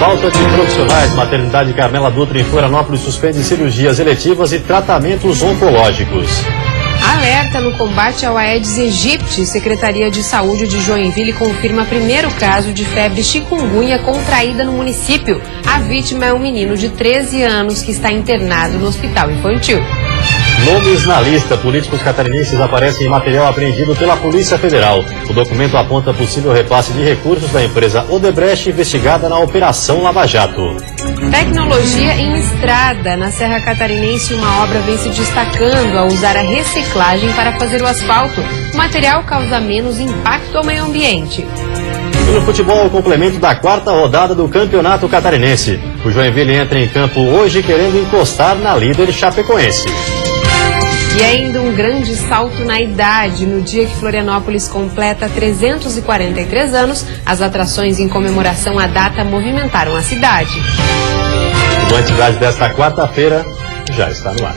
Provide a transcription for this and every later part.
Falta de profissionais. Maternidade Carmela Dutra em Florianópolis suspende cirurgias eletivas e tratamentos oncológicos. Alerta no combate ao Aedes aegypti. Secretaria de Saúde de Joinville confirma primeiro caso de febre chikungunya contraída no município. A vítima é um menino de 13 anos que está internado no hospital infantil. Nomes na lista. Políticos catarinenses aparecem em material apreendido pela Polícia Federal. O documento aponta possível repasse de recursos da empresa Odebrecht investigada na Operação Lava Jato. Tecnologia em estrada. Na Serra Catarinense, uma obra vem se destacando ao usar a reciclagem para fazer o asfalto. O material causa menos impacto ao meio ambiente. E no futebol, o complemento da quarta rodada do Campeonato Catarinense. O Joinville entra em campo hoje querendo encostar na líder chapecoense. E ainda um grande salto na idade. No dia que Florianópolis completa 343 anos, as atrações em comemoração à data movimentaram a cidade. A quantidade desta quarta-feira já está no ar.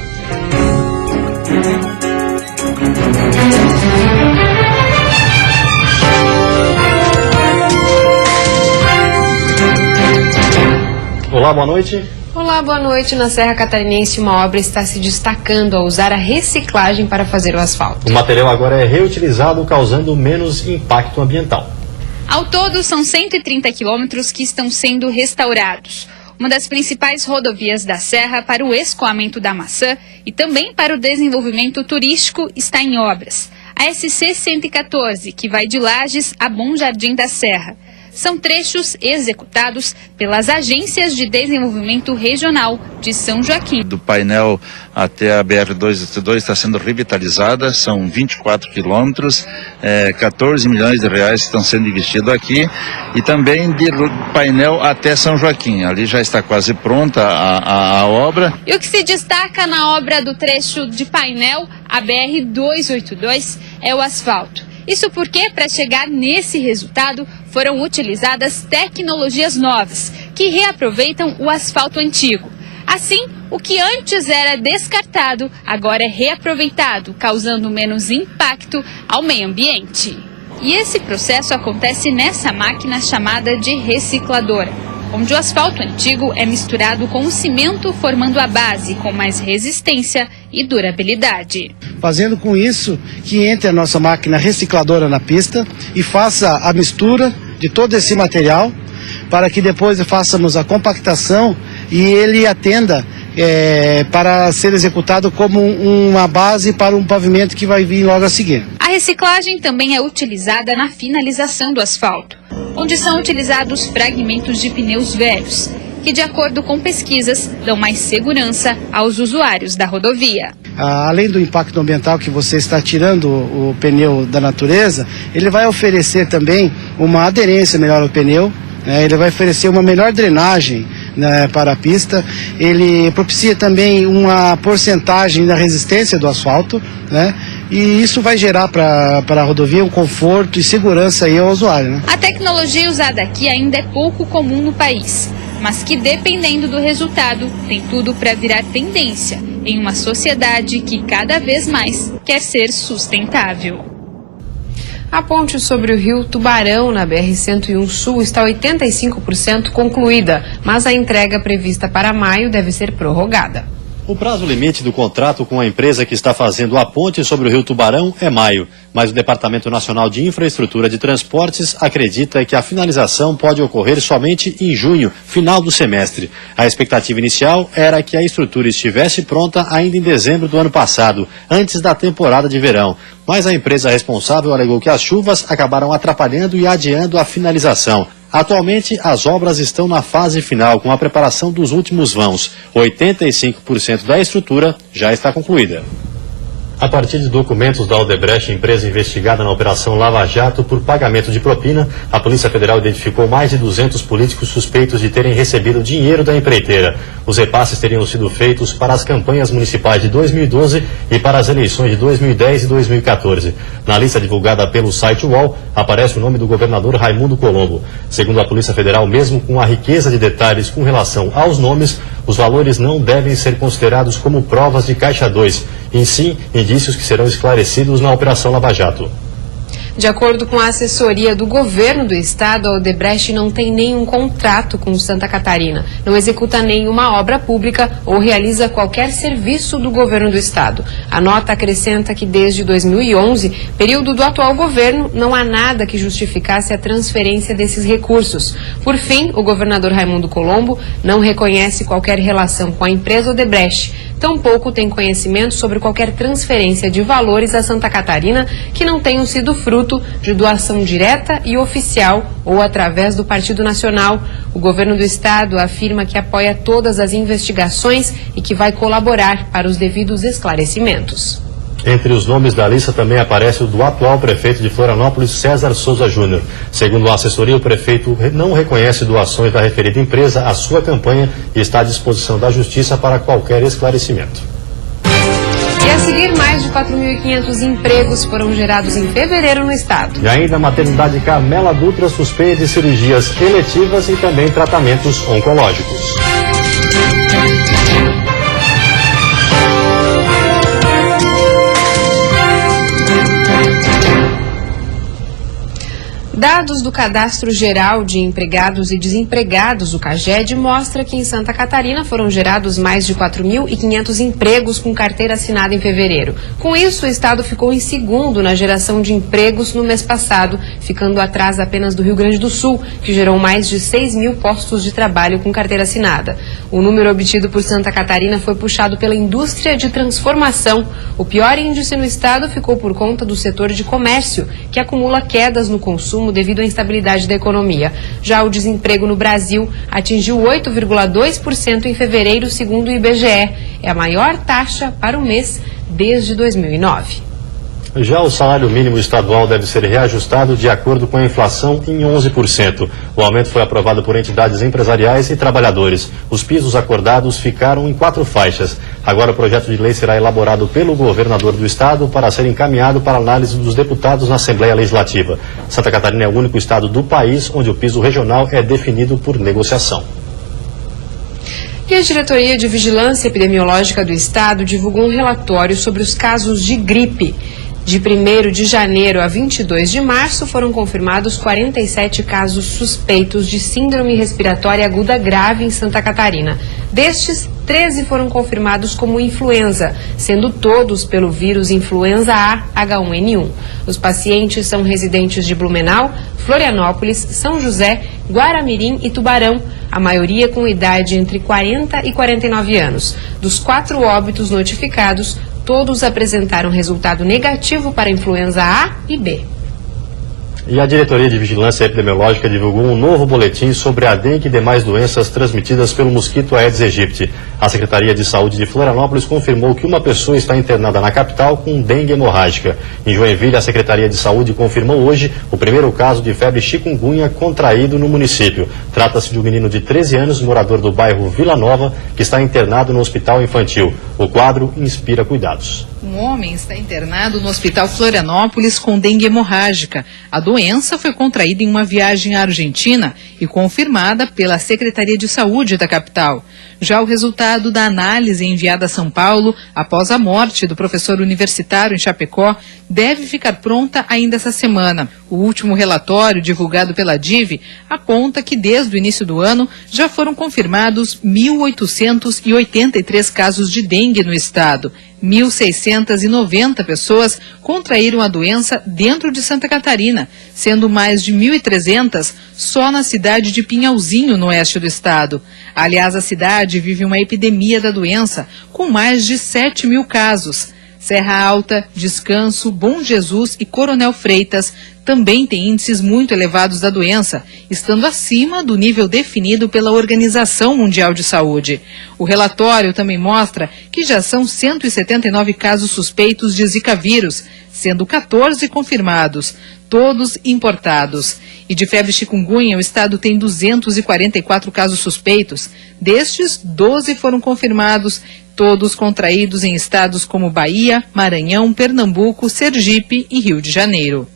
Olá, boa noite. Olá, boa noite. Na Serra Catarinense, uma obra está se destacando ao usar a reciclagem para fazer o asfalto. O material agora é reutilizado, causando menos impacto ambiental. Ao todo, são 130 quilômetros que estão sendo restaurados. Uma das principais rodovias da Serra para o escoamento da maçã e também para o desenvolvimento turístico está em obras. A SC 114, que vai de Lages a Bom Jardim da Serra. São trechos executados pelas agências de desenvolvimento regional de São Joaquim. Do painel até a BR-282 está sendo revitalizada, são 24 quilômetros, 14 milhões de reais estão sendo investidos aqui, e também de painel até São Joaquim. Ali já está quase pronta a obra. E o que se destaca na obra do trecho de painel, a BR-282, é o asfalto. Isso porque, para chegar nesse resultado, foram utilizadas tecnologias novas, que reaproveitam o asfalto antigo. Assim, o que antes era descartado, agora é reaproveitado, causando menos impacto ao meio ambiente. E esse processo acontece nessa máquina chamada de recicladora, onde o asfalto antigo é misturado com o cimento, formando a base com mais resistência e durabilidade. Fazendo com isso que entre a nossa máquina recicladora na pista e faça a mistura de todo esse material para que depois façamos a compactação e ele atenda para ser executado como uma base para um pavimento que vai vir logo a seguir. A reciclagem também é utilizada na finalização do asfalto, onde são utilizados fragmentos de pneus velhos, que, de acordo com pesquisas, dão mais segurança aos usuários da rodovia. Além do impacto ambiental que você está tirando o pneu da natureza, ele vai oferecer também uma aderência melhor ao pneu, ele vai oferecer uma melhor drenagem para a pista, ele propicia também uma porcentagem da resistência do asfalto, e isso vai gerar para a rodovia um conforto e segurança aí ao usuário. A tecnologia usada aqui ainda é pouco comum no país, mas que, dependendo do resultado, tem tudo para virar tendência em uma sociedade que cada vez mais quer ser sustentável. A ponte sobre o rio Tubarão, na BR-101 Sul, está 85% concluída, mas a entrega prevista para maio deve ser prorrogada. O prazo limite do contrato com a empresa que está fazendo a ponte sobre o rio Tubarão é maio, mas o Departamento Nacional de Infraestrutura de Transportes acredita que a finalização pode ocorrer somente em junho, final do semestre. A expectativa inicial era que a estrutura estivesse pronta ainda em dezembro do ano passado, antes da temporada de verão. Mas a empresa responsável alegou que as chuvas acabaram atrapalhando e adiando a finalização. Atualmente, as obras estão na fase final, com a preparação dos últimos vãos. 85% da estrutura já está concluída. A partir de documentos da Odebrecht, empresa investigada na Operação Lava Jato por pagamento de propina, a Polícia Federal identificou mais de 200 políticos suspeitos de terem recebido dinheiro da empreiteira. Os repasses teriam sido feitos para as campanhas municipais de 2012 e para as eleições de 2010 e 2014. Na lista divulgada pelo site UOL, aparece o nome do governador Raimundo Colombo. Segundo a Polícia Federal, mesmo com a riqueza de detalhes com relação aos nomes, os valores não devem ser considerados como provas de Caixa 2, em sim indícios que serão esclarecidos na Operação Lava Jato. De acordo com a assessoria do governo do estado, a Odebrecht não tem nenhum contrato com Santa Catarina, não executa nenhuma obra pública ou realiza qualquer serviço do governo do estado. A nota acrescenta que desde 2011, período do atual governo, não há nada que justificasse a transferência desses recursos. Por fim, o governador Raimundo Colombo não reconhece qualquer relação com a empresa Odebrecht. Tampouco tem conhecimento sobre qualquer transferência de valores a Santa Catarina que não tenham sido fruto de doação direta e oficial ou através do Partido Nacional. O governo do estado afirma que apoia todas as investigações e que vai colaborar para os devidos esclarecimentos. Entre os nomes da lista também aparece o do atual prefeito de Florianópolis, César Souza Júnior. Segundo a assessoria, o prefeito não reconhece doações da referida empresa à sua campanha e está à disposição da Justiça para qualquer esclarecimento. E a seguir, mais de 4.500 empregos foram gerados em fevereiro no estado. E ainda a maternidade Carmela Dutra suspende cirurgias eletivas e também tratamentos oncológicos. Dados do Cadastro Geral de Empregados e Desempregados, do CAGED, mostra que em Santa Catarina foram gerados mais de 4.500 empregos com carteira assinada em fevereiro. Com isso, o estado ficou em segundo na geração de empregos no mês passado, ficando atrás apenas do Rio Grande do Sul, que gerou mais de 6.000 postos de trabalho com carteira assinada. O número obtido por Santa Catarina foi puxado pela indústria de transformação. O pior índice no estado ficou por conta do setor de comércio, que acumula quedas no consumo devido à instabilidade da economia. Já o desemprego no Brasil atingiu 8,2% em fevereiro, segundo o IBGE. É a maior taxa para o mês desde 2009. Já o salário mínimo estadual deve ser reajustado de acordo com a inflação em 11%. O aumento foi aprovado por entidades empresariais e trabalhadores. Os pisos acordados ficaram em 4 faixas. Agora o projeto de lei será elaborado pelo governador do estado para ser encaminhado para análise dos deputados na Assembleia Legislativa. Santa Catarina é o único estado do país onde o piso regional é definido por negociação. E a Diretoria de Vigilância Epidemiológica do estado divulgou um relatório sobre os casos de gripe. De 1º de janeiro a 22 de março, foram confirmados 47 casos suspeitos de síndrome respiratória aguda grave em Santa Catarina. Destes, 13 foram confirmados como influenza, sendo todos pelo vírus influenza A H1N1. Os pacientes são residentes de Blumenau, Florianópolis, São José, Guaramirim e Tubarão, a maioria com idade entre 40 e 49 anos. Dos 4 óbitos notificados, todos apresentaram resultado negativo para a influenza A e B. E a Diretoria de Vigilância Epidemiológica divulgou um novo boletim sobre a dengue e demais doenças transmitidas pelo mosquito Aedes aegypti. A Secretaria de Saúde de Florianópolis confirmou que uma pessoa está internada na capital com dengue hemorrágica. Em Joinville, a Secretaria de Saúde confirmou hoje o primeiro caso de febre chikungunya contraído no município. Trata-se de um menino de 13 anos, morador do bairro Vila Nova, que está internado no hospital infantil. O quadro inspira cuidados. Um homem está internado no Hospital Florianópolis com dengue hemorrágica. A doença foi contraída em uma viagem à Argentina e confirmada pela Secretaria de Saúde da capital. Já o resultado da análise enviada a São Paulo após a morte do professor universitário em Chapecó deve ficar pronta ainda essa semana. O último relatório divulgado pela DIV aponta que desde o início do ano já foram confirmados 1.883 casos de dengue no estado. 1.690 pessoas contraíram a doença dentro de Santa Catarina, sendo mais de 1.300 só na cidade de Pinhalzinho, no oeste do estado. Aliás, a cidade vive uma epidemia da doença, com mais de 7.000 casos. Serra Alta, Descanso, Bom Jesus e Coronel Freitas também têm índices muito elevados da doença, estando acima do nível definido pela Organização Mundial de Saúde. O relatório também mostra que já são 179 casos suspeitos de Zika vírus, sendo 14 confirmados, todos importados. E de febre chikungunya, o estado tem 244 casos suspeitos. Destes, 12 foram confirmados, todos contraídos em estados como Bahia, Maranhão, Pernambuco, Sergipe e Rio de Janeiro.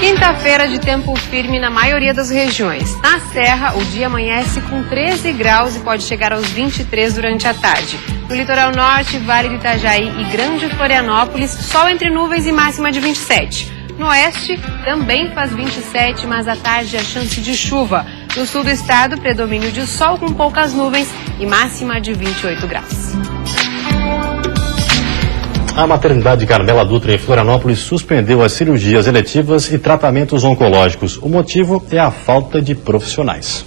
Quinta-feira de tempo firme na maioria das regiões. Na Serra, o dia amanhece com 13 graus e pode chegar aos 23 durante a tarde. No litoral norte, Vale do Itajaí e Grande Florianópolis, sol entre nuvens e máxima de 27. No oeste, também faz 27, mas à tarde a chance de chuva. No sul do estado, predomínio de sol com poucas nuvens e máxima de 28 graus. A maternidade Carmela Dutra, em Florianópolis, suspendeu as cirurgias eletivas e tratamentos oncológicos. O motivo é a falta de profissionais.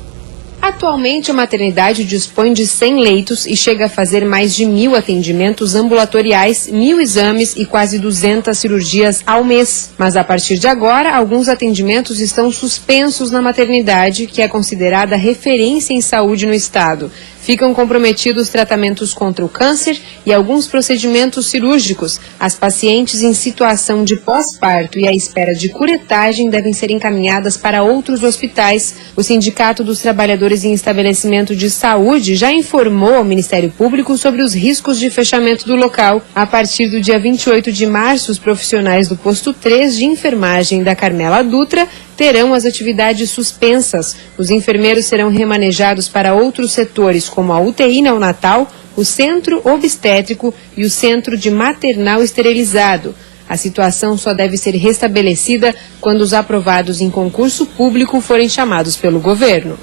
Atualmente, a maternidade dispõe de 100 leitos e chega a fazer mais de 1.000 atendimentos ambulatoriais, 1.000 exames e quase 200 cirurgias ao mês. Mas, a partir de agora, alguns atendimentos estão suspensos na maternidade, que é considerada referência em saúde no estado. Ficam comprometidos tratamentos contra o câncer e alguns procedimentos cirúrgicos. As pacientes em situação de pós-parto e à espera de curetagem devem ser encaminhadas para outros hospitais. O Sindicato dos Trabalhadores em Estabelecimento de Saúde já informou ao Ministério Público sobre os riscos de fechamento do local. A partir do dia 28 de março, os profissionais do posto 3 de enfermagem da Carmela Dutra terão as atividades suspensas. Os enfermeiros serão remanejados para outros setores, como a UTI neonatal, o centro obstétrico e o centro de maternal esterilizado. A situação só deve ser restabelecida quando os aprovados em concurso público forem chamados pelo governo.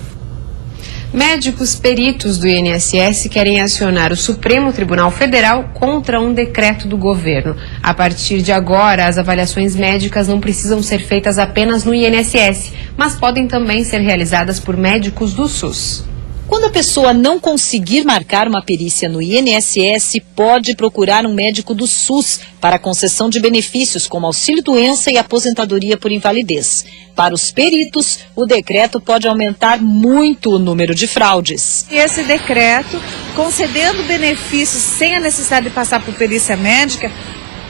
Médicos peritos do INSS querem acionar o Supremo Tribunal Federal contra um decreto do governo. A partir de agora, as avaliações médicas não precisam ser feitas apenas no INSS, mas podem também ser realizadas por médicos do SUS. Quando a pessoa não conseguir marcar uma perícia no INSS, pode procurar um médico do SUS para concessão de benefícios como auxílio-doença e aposentadoria por invalidez. Para os peritos, o decreto pode aumentar muito o número de fraudes. Esse decreto, concedendo benefícios sem a necessidade de passar por perícia médica,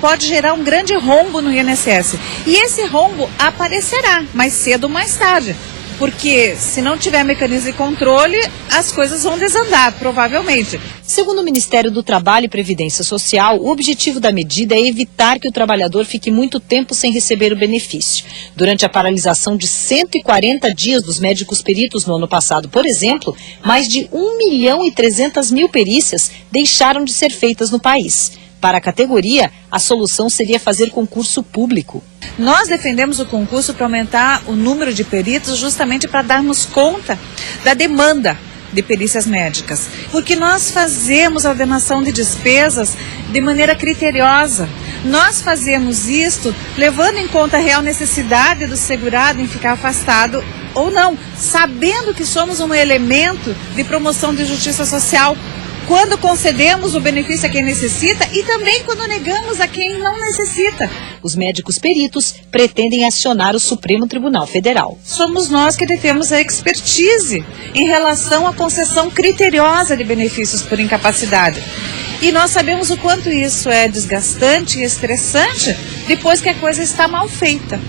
pode gerar um grande rombo no INSS. E esse rombo aparecerá mais cedo ou mais tarde. Porque se não tiver mecanismo de controle, as coisas vão desandar, provavelmente. Segundo o Ministério do Trabalho e Previdência Social, o objetivo da medida é evitar que o trabalhador fique muito tempo sem receber o benefício. Durante a paralisação de 140 dias dos médicos peritos no ano passado, por exemplo, mais de 1.300.000 perícias deixaram de ser feitas no país. Para a categoria, a solução seria fazer concurso público. Nós defendemos o concurso para aumentar o número de peritos justamente para darmos conta da demanda de perícias médicas. Porque nós fazemos a ordenação de despesas de maneira criteriosa. Nós fazemos isto levando em conta a real necessidade do segurado em ficar afastado ou não, sabendo que somos um elemento de promoção de justiça social. Quando concedemos o benefício a quem necessita e também quando negamos a quem não necessita. Os médicos peritos pretendem acionar o Supremo Tribunal Federal. Somos nós que detemos a expertise em relação à concessão criteriosa de benefícios por incapacidade. E nós sabemos o quanto isso é desgastante e estressante depois que a coisa está mal feita.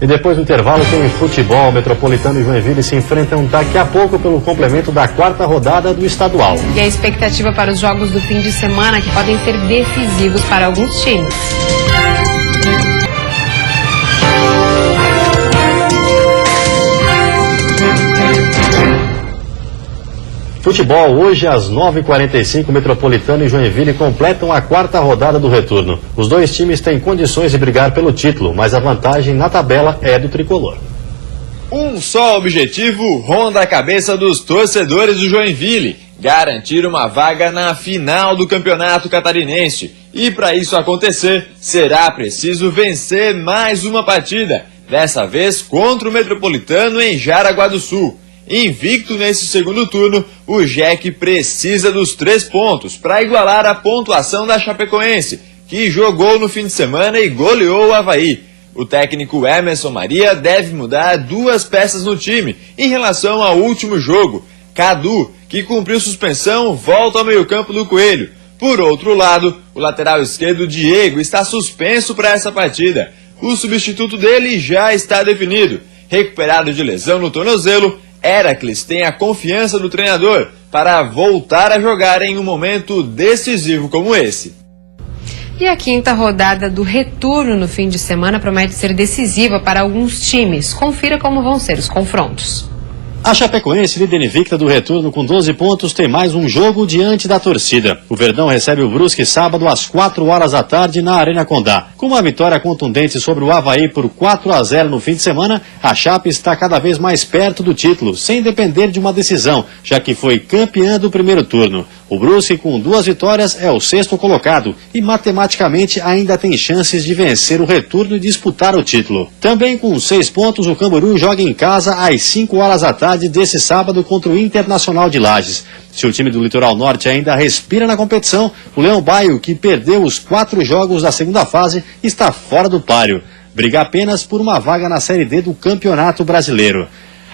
E depois do intervalo tem futebol. Metropolitano e Joinville se enfrentam daqui a pouco pelo complemento da 4ª rodada do estadual. E a expectativa para os jogos do fim de semana, que podem ser decisivos para alguns times. Futebol, hoje às 9h45, Metropolitano e Joinville completam a 4ª rodada do retorno. Os dois times têm condições de brigar pelo título, mas a vantagem na tabela é do tricolor. Um só objetivo ronda a cabeça dos torcedores do Joinville: garantir uma vaga na final do Campeonato Catarinense. E para isso acontecer, será preciso vencer mais uma partida, dessa vez contra o Metropolitano em Jaraguá do Sul. Invicto nesse segundo turno, o Jack precisa dos 3 pontos para igualar a pontuação da Chapecoense, que jogou no fim de semana e goleou o Avaí. O técnico Emerson Maria deve mudar 2 peças no time em relação ao último jogo. Cadu, que cumpriu suspensão, volta ao meio-campo do Coelho. Por outro lado, o lateral esquerdo Diego está suspenso para essa partida. O substituto dele já está definido. Recuperado de lesão no tornozelo, Heracles tem a confiança do treinador para voltar a jogar em um momento decisivo como esse. E a 5ª rodada do retorno no fim de semana promete ser decisiva para alguns times. Confira como vão ser os confrontos. A Chapecoense, líder invicta do retorno com 12 pontos, tem mais um jogo diante da torcida. O Verdão recebe o Brusque sábado às 4h na Arena Condá. Com uma vitória contundente sobre o Avaí por 4-0 no fim de semana, a Chape está cada vez mais perto do título, sem depender de uma decisão, já que foi campeã do primeiro turno. O Brusque, com 2 vitórias, é o 6º colocado e matematicamente ainda tem chances de vencer o retorno e disputar o título. Também com 6 pontos, o Camboriú joga em casa às 5h desse sábado contra o Internacional de Lages. Se o time do Litoral Norte ainda respira na competição, o Leão Baio, que perdeu os 4 jogos da segunda fase, está fora do páreo. Briga apenas por uma vaga na Série D do Campeonato Brasileiro.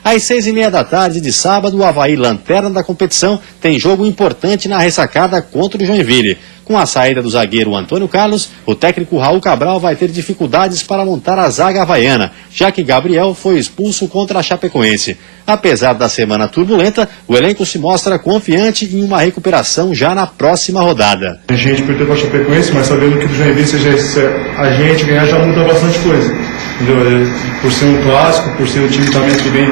Às 6h30 de sábado, o Avaí, lanterna da competição, tem jogo importante na ressacada contra o Joinville. Com a saída do zagueiro Antônio Carlos, o técnico Raul Cabral vai ter dificuldades para montar a zaga havaiana, já que Gabriel foi expulso contra a Chapecoense. Apesar da semana turbulenta, o elenco se mostra confiante em uma recuperação já na próxima rodada. A gente perdeu para a Chapecoense, mas sabendo que o Joinville, se a gente ganhar, já muda bastante coisa. Entendeu? Por ser um clássico, por ser um time também que vem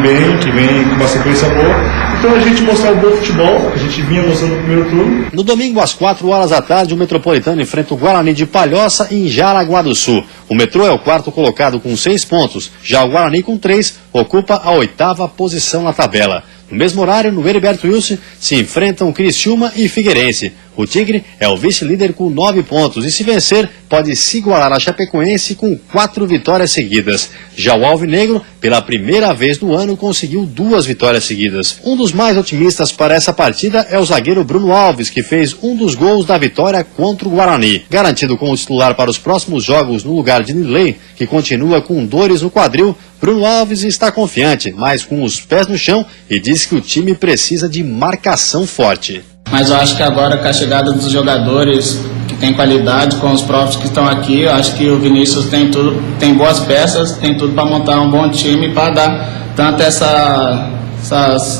bem, que vem com uma sequência boa. Então a gente mostrar um bom futebol, a gente vinha mostrando no primeiro turno. No domingo, às 4h, o Metropolitano enfrenta o Guarani de Palhoça em Jaraguá do Sul. O Metrô é o 4º colocado com 6 pontos. Já o Guarani, com 3, ocupa a 8ª posição na tabela. No mesmo horário, no Heriberto Wilson, se enfrentam Criciúma e Figueirense. O Tigre é o vice-líder com 9 pontos e, se vencer, pode se igualar à Chapecoense com 4 vitórias seguidas. Já o Alvinegro, pela primeira vez no ano, conseguiu 2 vitórias seguidas. Um dos mais otimistas para essa partida é o zagueiro Bruno Alves, que fez um dos gols da vitória contra o Guarani. Garantido como titular para os próximos jogos no lugar de Nilei, que continua com dores no quadril, Bruno Alves está confiante, mas com os pés no chão, e diz que o time precisa de marcação forte. Mas eu acho que agora, com a chegada dos jogadores que têm qualidade, com os próprios que estão aqui, eu acho que o Vinícius tem tudo, tem boas peças, tem tudo para montar um bom time, para dar tanto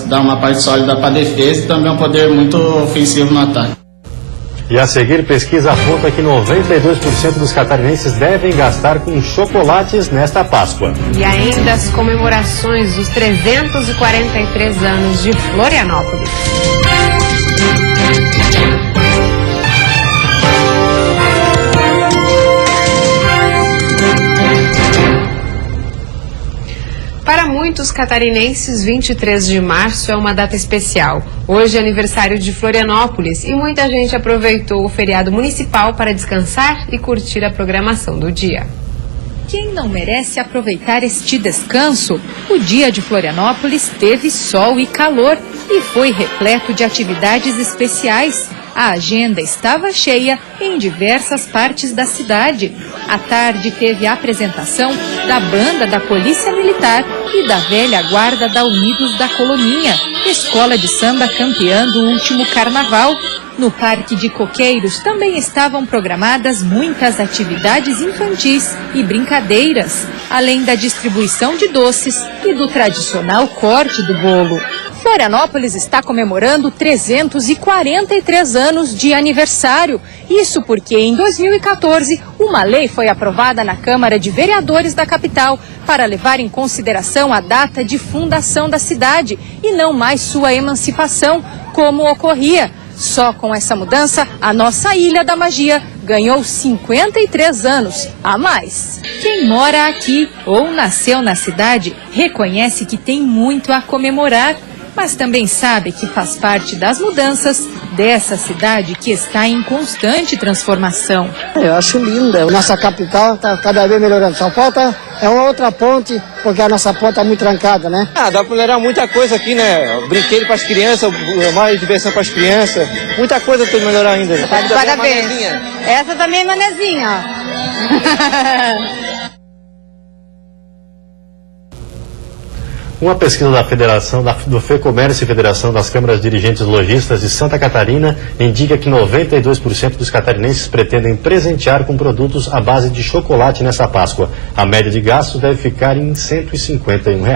dar uma parte sólida para a defesa e também um poder muito ofensivo no ataque. E a seguir, pesquisa aponta que 92% dos catarinenses devem gastar com chocolates nesta Páscoa. E ainda as comemorações dos 343 anos de Florianópolis. Para muitos catarinenses, 23 de março é uma data especial. Hoje é aniversário de Florianópolis e muita gente aproveitou o feriado municipal para descansar e curtir a programação do dia. Quem não merece aproveitar este descanso? O dia de Florianópolis teve sol e calor e foi repleto de atividades especiais. A agenda estava cheia em diversas partes da cidade. À tarde teve a apresentação da banda da Polícia Militar e da velha guarda da Unidos da Coloninha, escola de samba campeã do último carnaval. No Parque de Coqueiros também estavam programadas muitas atividades infantis e brincadeiras, além da distribuição de doces e do tradicional corte do bolo. Florianópolis está comemorando 343 anos de aniversário. Isso porque, em 2014, uma lei foi aprovada na Câmara de Vereadores da capital para levar em consideração a data de fundação da cidade e não mais sua emancipação, como ocorria. Só com essa mudança, a nossa Ilha da Magia ganhou 53 anos a mais. Quem mora aqui ou nasceu na cidade reconhece que tem muito a comemorar, mas também sabe que faz parte das mudanças dessa cidade que está em constante transformação. Eu acho linda. Nossa capital está cada vez melhorando. Só falta uma outra ponte, porque a nossa ponte está muito trancada, né? Dá para melhorar muita coisa aqui, né? Brinquedo para as crianças, mais diversão para as crianças. Muita coisa tem que melhorar ainda. Tá de parabéns. Essa também é manezinha, ó. Uma pesquisa da Federação do FEComércio e Federação das Câmaras Dirigentes Lojistas de Santa Catarina indica que 92% dos catarinenses pretendem presentear com produtos à base de chocolate nessa Páscoa. A média de gastos deve ficar em R$ 151.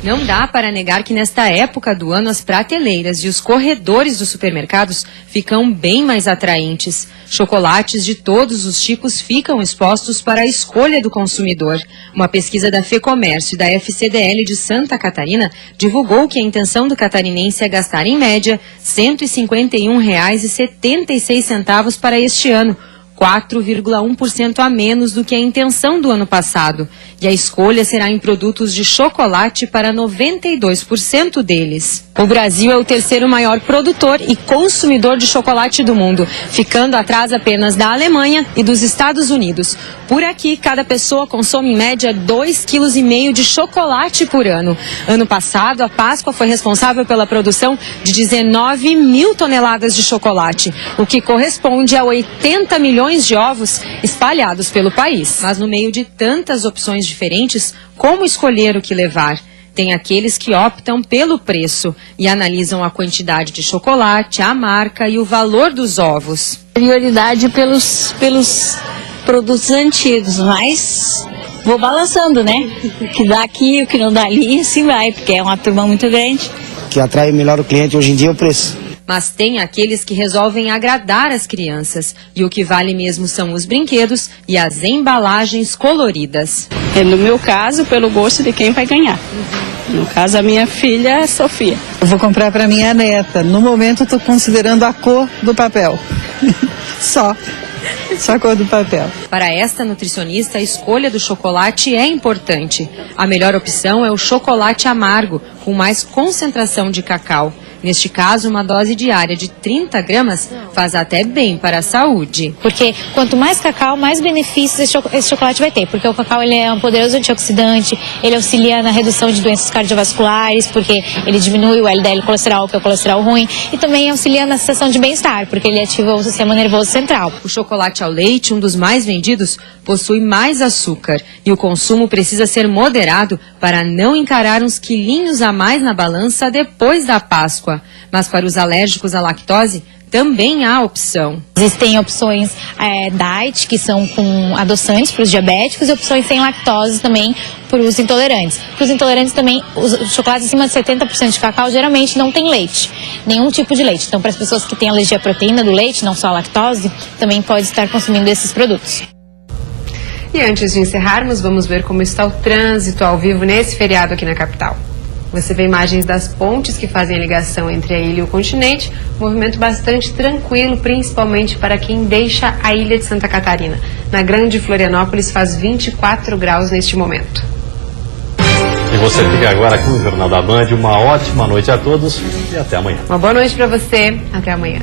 Não dá para negar que nesta época do ano as prateleiras e os corredores dos supermercados ficam bem mais atraentes. Chocolates de todos os tipos ficam expostos para a escolha do consumidor. Uma pesquisa da FEComércio e da FCDL de Santa Catarina divulgou que a intenção do catarinense é gastar em média R$ 151,76 para este ano, 4,1% a menos do que a intenção do ano passado. E a escolha será em produtos de chocolate para 92% deles. O Brasil é o terceiro maior produtor e consumidor de chocolate do mundo, ficando atrás apenas da Alemanha e dos Estados Unidos. Por aqui, cada pessoa consome em média 2,5 kg de chocolate por ano. Ano passado, a Páscoa foi responsável pela produção de 19 mil toneladas de chocolate, o que corresponde a 80 milhões de ovos espalhados pelo país. Mas no meio de tantas opções diferentes, como escolher o que levar? Tem aqueles que optam pelo preço e analisam a quantidade de chocolate, a marca e o valor dos ovos. Prioridade pelos produtos antigos, mas vou balançando, né? O que dá aqui, o que não dá ali, assim vai, porque é uma turma muito grande. O que atrai melhor o cliente hoje em dia é o preço. Mas tem aqueles que resolvem agradar as crianças. E o que vale mesmo são os brinquedos e as embalagens coloridas. No meu caso, pelo gosto de quem vai ganhar. No caso, a minha filha, Sofia. Eu vou comprar para minha neta. No momento, estou considerando a cor do papel. Só a cor do papel. Para esta nutricionista, a escolha do chocolate é importante. A melhor opção é o chocolate amargo, com mais concentração de cacau. Neste caso, uma dose diária de 30 gramas faz até bem para a saúde. Porque quanto mais cacau, mais benefícios esse chocolate vai ter. Porque o cacau ele é um poderoso antioxidante, ele auxilia na redução de doenças cardiovasculares, porque ele diminui o LDL colesterol, que é o colesterol ruim, e também auxilia na sensação de bem-estar, porque ele ativa o sistema nervoso central. O chocolate ao leite, um dos mais vendidos, possui mais açúcar e o consumo precisa ser moderado para não encarar uns quilinhos a mais na balança depois da Páscoa. Mas para os alérgicos à lactose, também há opção. Existem opções diet, que são com adoçantes para os diabéticos, e opções sem lactose também para os intolerantes. Para os intolerantes também, os chocolates acima de 70% de cacau geralmente não tem leite, nenhum tipo de leite. Então, para as pessoas que têm alergia à proteína do leite, não só à lactose, também pode estar consumindo esses produtos. E antes de encerrarmos, vamos ver como está o trânsito ao vivo nesse feriado aqui na capital. Você vê imagens das pontes que fazem a ligação entre a ilha e o continente, movimento bastante tranquilo, principalmente para quem deixa a ilha de Santa Catarina. Na Grande Florianópolis faz 24 graus neste momento. E você fica agora com o Jornal da Band. Uma ótima noite a todos e até amanhã. Uma boa noite para você, até amanhã.